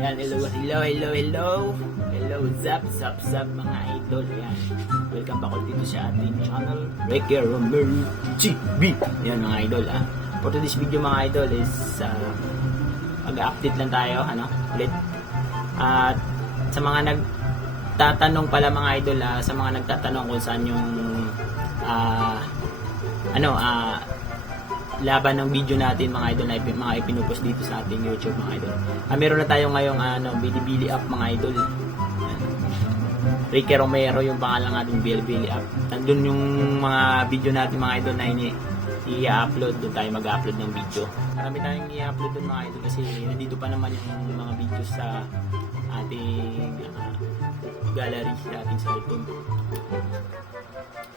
Ayan, hello, zap mga idol. Ayan, welcome back ulit dito sa ating channel, Ricky Romero TV. Ayan mga idol, for today's video mga idol is mag-update lang tayo, ulit. At sa mga nagtatanong pala mga idol, sa mga nagtatanong kung saan yung laban ng video natin mga idol na mga ipinupost dito sa ating YouTube mga idol. Meron na tayo ngayong Bilibili app mga idol. Ricky Romero yung pangalan natin, Bilibili app. Nandun yung mga video natin mga idol na i-upload. Doon tayo mag-upload ng video. Marami tayong i-upload doon mga idol kasi nandito pa naman yung mga videos sa ating gallery sa ating cellphone.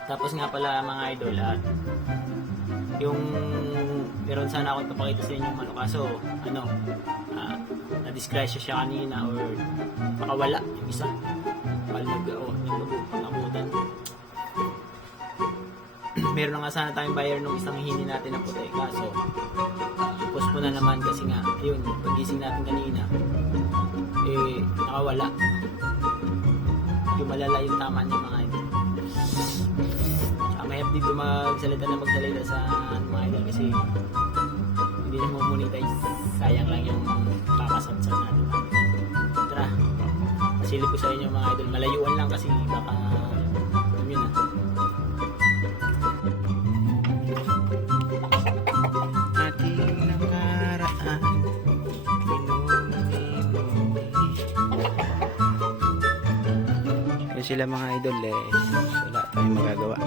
Tapos nga pala mga idol, yung meron sana ako ipapakita sa inyo kaso na-disgrasya siya kanina or makawala yung isa pangabutan. Meron na nga sana tayong buyer nung isang hini natin na puti kaso post po na naman kasi nga yun, pagising natin kanina nakawala yung malala yung tama niya mga idol. Mahirap dito magsalita sa mga idol kasi hindi na monetize, sayang lang yung kakasabsab natin. Tara, pasilip ko sa inyo mga idol, malayuan lang kasi baka yun ating nakaraan yun sila mga idol wala tayong magagawa.